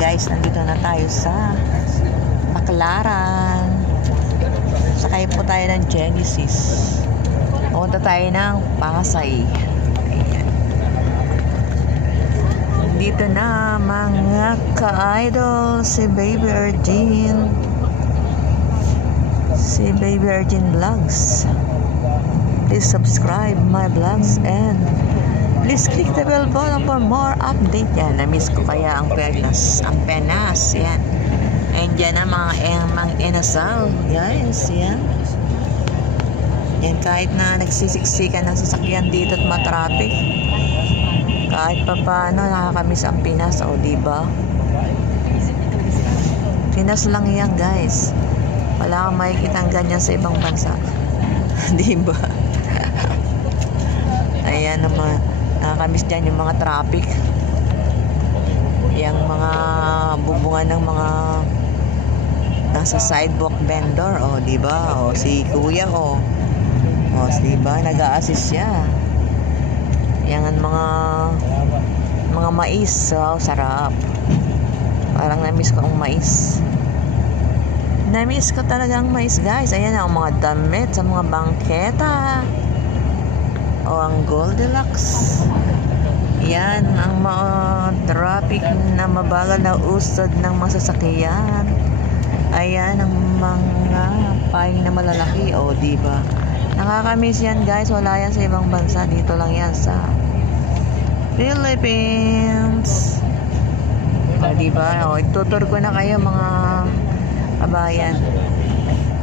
guys, nandito na tayo sa Baclaran. Sakay po tayo ng Genesis. Pumunta tayo ng Pasay. Ayan. Dito na mga ka-idol, si Baby Argene. Si Baby Argene Vlogs. Please subscribe my vlogs and please click the bell button for more update. Yan, na-miss ko kaya ang Pernas. Ang Penas, yan. And yan ang mga inasal. Guys, yan. Yan, kahit na nagsisiksikan ng sasakyan dito at matraffic, kahit pa paano nakakamiss ang Pinas. O, diba? Pinas lang yan, guys. Wala kang makikita ang ganyan sa ibang bansa. Diba? Ayan naman. Nakakamiss dyan yung mga traffic, yung mga bubungan ng mga nasa sidewalk vendor, o diba, o si kuya, o diba, nag-a-assist siya. Yan ang mga mais, so sarap. Parang na-miss ko ang mais. Na-miss ko talaga ang mais, guys. Ayan ang mga damit sa mga bangketa. O ang Goldilocks. Yan ang mga traffic na mabagal na usod ng masasakyan. Ayan ang mga paing na malalaki. O diba, nakakamiss yan, guys. Wala yan sa ibang bansa. Dito lang yan sa Philippines. O diba, o itutur ko na kayo mga kabayan,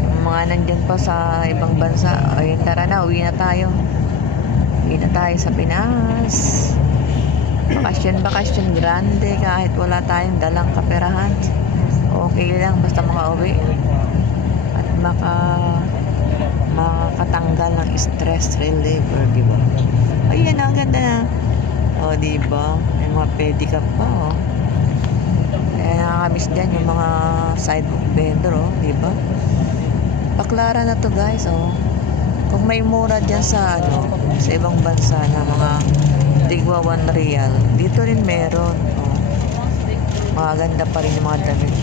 yung mga nandyan pa sa ibang bansa. Ayun, tara na, uwi na tayo. Uwi na tayo sa Pinas. Bakasyon grande, kahit wala tayong dalang kaperahan, okay lang basta makauwi at makatanggal ng stress reliever, diba? Ayan, ang ganda na. O diba, may mga pedicab pa, o. Kaya nakakamiss dyan yung mga sidewalk vendor, o diba? Baclaran na to, guys, o. Kung may mura dyan sa sa ibang bansa na mga tigwa 1 real, dito rin meron. Maganda pa rin yung mga damit.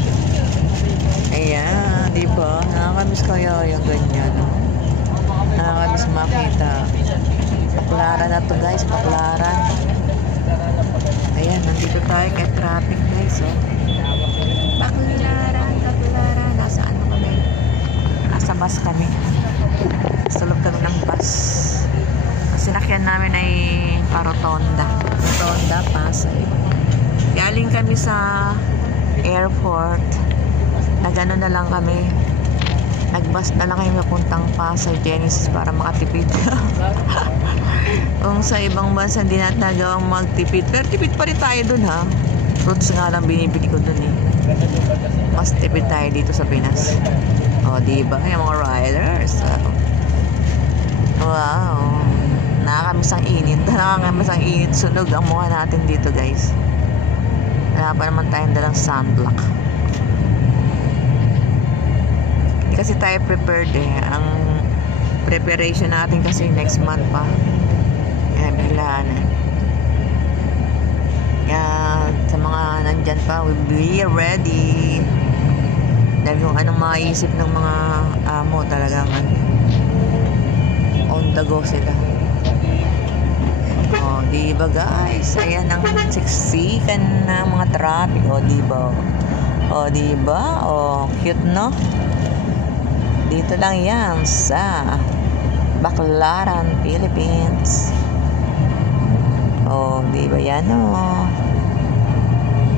Ayan, diba? Nakakamiss kaya yung ganyan. Nakakamiss makita. Baclaran na to, guys. Baclaran. Ayan, nandito tayo kay traffic, guys. Baclaran. Nasa ano kami? Nasa bus kami. Sulog kami ng bus. Sinakyan namin ay Rotonda, Pasay. Galing kami sa airport. Nagano na lang kami. Nagbus na lang kami papuntang Pasay Genesis para makatipid. Kung sa ibang bansa hindi natin nagawang magtipid, pero tipid pa rin tayo dun, ha. Fruits nga lang binibili ko dun, eh. Mas tipid tayo dito sa Pinas. O, diba? Yung mga riders. Wow. Nakakamiss ang init. Nakakamiss ang init. Sunog ang mukha natin dito, guys. Wala pa naman tayong dalang sunblock. Hindi kasi tayo prepared, eh. Ang preparation natin kasi next month pa. Kaya biglaan, eh. Kaya sa mga nandyan pa, we'll be ready. Dahil kung anong maisip ng mga amo, talagang on the go sila. O, diba, guys? Ayan ang siksikan ng mga traffic. O, diba? O, diba? O, cute, no? Dito lang yan sa Baclaran, Philippines. O, diba yan, o?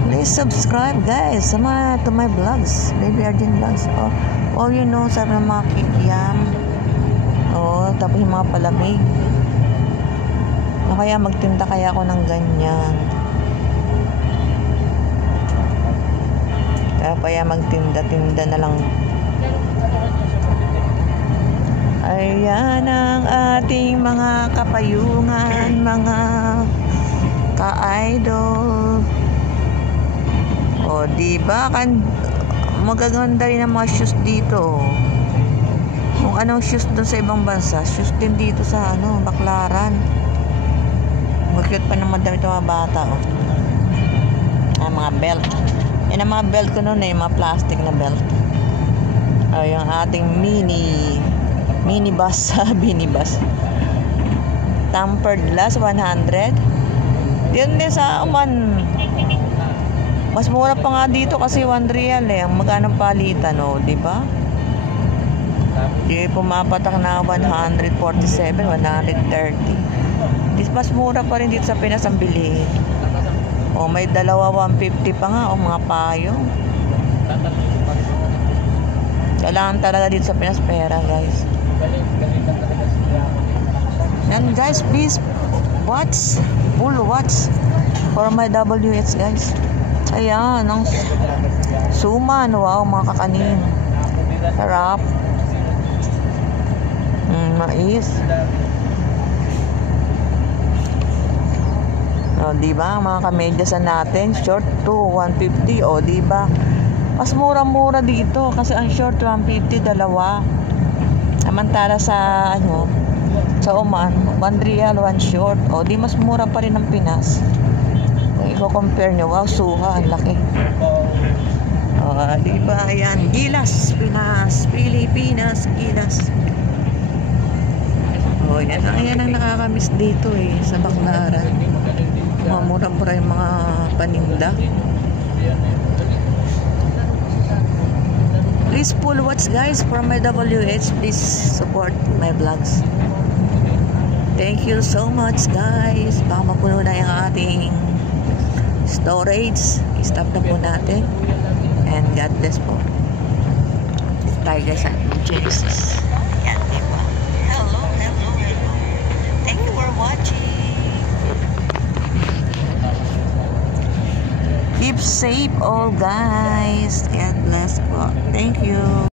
Please subscribe, guys, to my vlogs, Baby Argene Vlogs. O, you know, sabi ng mga kikiam. O, tapos yung mga palamig. O kaya magtinda kaya ako ng ganyan. Kaya magtinda na lang. Ayan ang ating mga kapayungan, mga ka-idol. O, diba? Magaganda rin ang mga shoes dito. Kung anong shoes doon sa ibang bansa, shoes din dito sa Baclaran. Mag-cute pa naman damit ng mga bata, oh. Mga belt. Yan ang mga belt ko noon yung mga plastic na belt. Yung ating mini bus, minibus. Tempered glass, 100. Yun din sa mas mura pa nga dito kasi 1 real eh. Ang magkano palitan, di ba? Yung pumapatak na 147, 130. Mas mura pa rin dito sa Pinas ang bilihin. May dalawa 150 pa nga, mga payong. Kailangan talaga dito sa Pinas pera, guys. And guys, please watch, full watch for my WH, guys. Ayan, ang suman, wow, mga kakanin. Sarap. Mais. Diba, mga kamedyasan natin, short to 150, diba? Mas mura-mura dito kasi ang short 150, dalawa. Samantala sa sa Oman, 1 real, 1 short. Di mas mura pa rin ng Pinas. Kung i-compare nyo, wow, suha, ang laki. Diba, ayan, Gilas, Pinas, Pilipinas, Gilas. Yan ang nakakamiss dito sa Baclaran. Mura-mura yung mga paninda. Please full watch, guys, for my WH. Please support my vlogs. Thank you so much, guys. Baka mapuno na yung ating storage. I-stop na po natin. And God bless po. Tayo, guys, sa Genesis. Yan, diba? Hello. Thank you for watching. Keep safe all, guys. God bless po. Thank you.